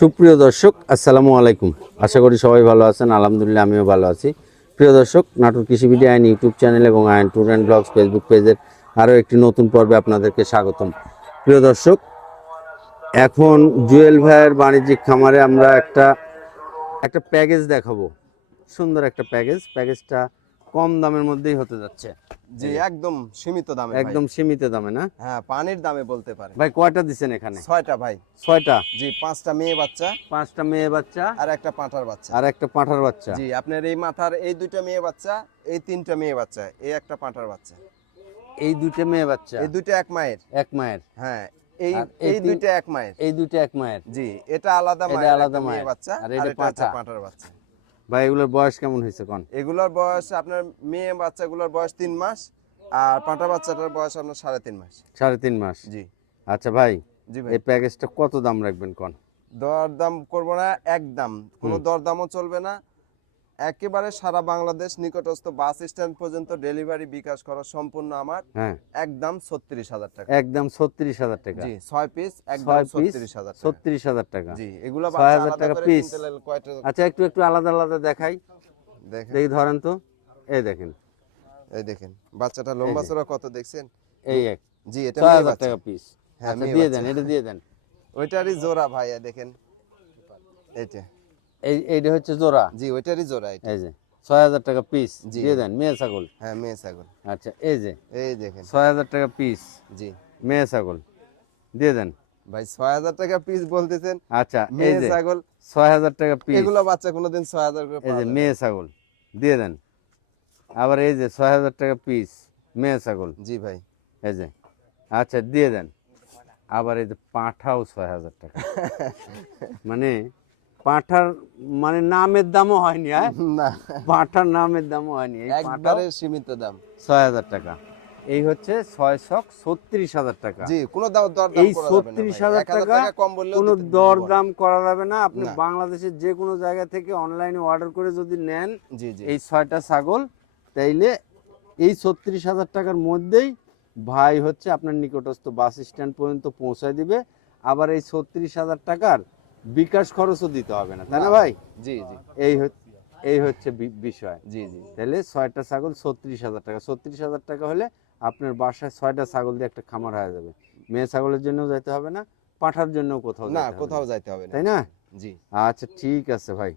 সুপ্রিয় দর্শক, আসসালামু আলাইকুম। আশা করি সবাই ভালো আছেন। আলহামদুলিল্লাহ, আমিও ভালো আছি। প্রিয় দর্শক, নাটোর কৃষি ভিডিও আইন ইউটিউব চ্যানেল এবং আইন ট্যুর অ্যান্ড ব্লগস ফেসবুক পেজের আরও একটি নতুন পর্বে আপনাদেরকে স্বাগতম। প্রিয় দর্শক, এখন জুয়েল ভাইয়ের বাণিজ্যিক খামারে আমরা একটা একটা প্যাকেজ দেখাবো। সুন্দর একটা প্যাকেজ। প্যাকেজটা কম দামের মধ্যেই হতে যাচ্ছে। জি একদম সীমিত দামে একদম সীমিত দামে না? হ্যাঁ পানির দামে বলতে পারেন। ভাই কয়টা দিচ্ছেন এখানে? ছয়টা ভাই। ছয়টা? জি পাঁচটা মেয়ে বাচ্চা পাঁচটা মেয়ে বাচ্চা আর একটা পাঁঠার বাচ্চা। আর একটা পাঁঠার বাচ্চা? জি আপনার এই মাথার এই দুইটা মেয়ে বাচ্চা এই তিনটা মেয়ে বাচ্চা এই একটা পাঁঠার বাচ্চা। এই দুইটা মেয়ে বাচ্চা? এই দুইটা এক মায়ের। এক মায়ের? হ্যাঁ এই এই দুইটা এক মায়ের। এই দুইটা এক মায়ের? জি এটা আলাদা মায়ের আলাদা মায়ের। বাচ্চা আর এটা। পাঁঠার বাচ্চা। ভাই এগুলোর বয়স কেমন হয়েছে কোন? এগুলোর বয়স আপনার মেয়ে বাচ্চাগুলোর বয়স তিন মাস আর পাঁটা বাচ্চাটার বয়স আপনার সাড়ে তিন মাস। সাড়ে তিন মাস? জি। আচ্ছা ভাই জি ভাই। এই প্যাকেজটা কত দাম রাখবেন কোন? দরদাম করব না একদম। কোনো দরদামও চলবে না একেবারে সারা বাংলাদেশ নিকটস্থ বাস স্ট্যান্ড পর্যন্ত ডেলিভারি বিকাশ করা সম্পূর্ণ আমার হ্যাঁ। একদম ছত্রিশ হাজার টাকা। একদম ছত্রিশ হাজার টাকা। জি ছয় পিস একদম ছত্রিশ হাজার টাকা। ছত্রিশ হাজার টাকা। জি এগুলো ছয় হাজার টাকা কয়টা আচ্ছা একটু একটু আলাদা আলাদা দেখাই। দেখি ধরেন তো। এই দেখেন। এই দেখেন বাচ্চাটা লম্বা চড়া কত দেখছেন? এই এক। জি এটা ছয় হাজার টাকা পিস হ্যাঁ, আচ্ছা দিয়ে দেন এটা দিয়ে দেন। ওইটারই জোড়া ভাইয়া দেখেন। এইটা। এই এইটা হচ্ছে জোড়া। জি ওইটারই জোড়া এটা। এই যে ছয় হাজার টাকা পিস জি। দিয়ে দেন মেয়ে ছাগল। হ্যাঁ মেয়ে ছাগল। আচ্ছা এই যে এই দেখেন। ছয় হাজার টাকা পিস জি। মেয়ে ছাগল। দিয়ে দেন। ভাই ছয় হাজার টাকা পিস বলতেছেন? আচ্ছা মেয়ে ছাগল। ছয় হাজার টাকা পিস এগুলো বাচ্চা কোনোদিন ছয় হাজার করে এই যে মেয়ে ছাগল। দিয়ে দেন। আবার এই যে ছয় হাজার টাকা পিস মেয়ে ছাগল। জি ভাই। এই যে আচ্ছা দিয়ে দেন। আবার এই যে পাঁঠাও ছয় হাজার টাকা। মানে পাঁঠার মানে নামের দামও হয়নি হ্যাঁ? না। পাঁঠার নামের দামও হয়নি। একবারে সীমিত দাম। ছয় হাজার টাকা। এই হচ্ছে ছয় শক ছত্রিশ হাজার টাকা। জি কোনো দাম দর এই ছত্রিশ হাজার টাকা কম বললেও কোনো দর দাম করা যাবে না। আপনি বাংলাদেশের যে কোনো জায়গা থেকে অনলাইনে অর্ডার করে যদি নেন জি জি। এই ছয়টা ছাগল তাইলে এই ছত্রিশ হাজার টাকার মধ্যেই ভাই হচ্ছে আপনার নিকটস্থ বাস স্ট্যান্ড পর্যন্ত পৌঁছায় দিবে। আবার এই ছত্রিশ হাজার টাকার বিকাশ খরচও দিতে হবে না তাই না ভাই? জি জি। এই হচ্ছে এই হচ্ছে বিষয়। জি জি। তাহলে ছয়টা ছাগল ছত্রিশ হাজার টাকা ছত্রিশ হাজার টাকা হলে আপনার বাসায় ছয়টা ছাগল দিয়ে একটা খামার হয়ে যাবে। মেয়ে ছাগলের জন্য যাইতে হবে না পাঠার জন্য কোথাও না কোথাও যাইতে হবে তাই না? জি। আচ্ছা ঠিক আছে ভাই।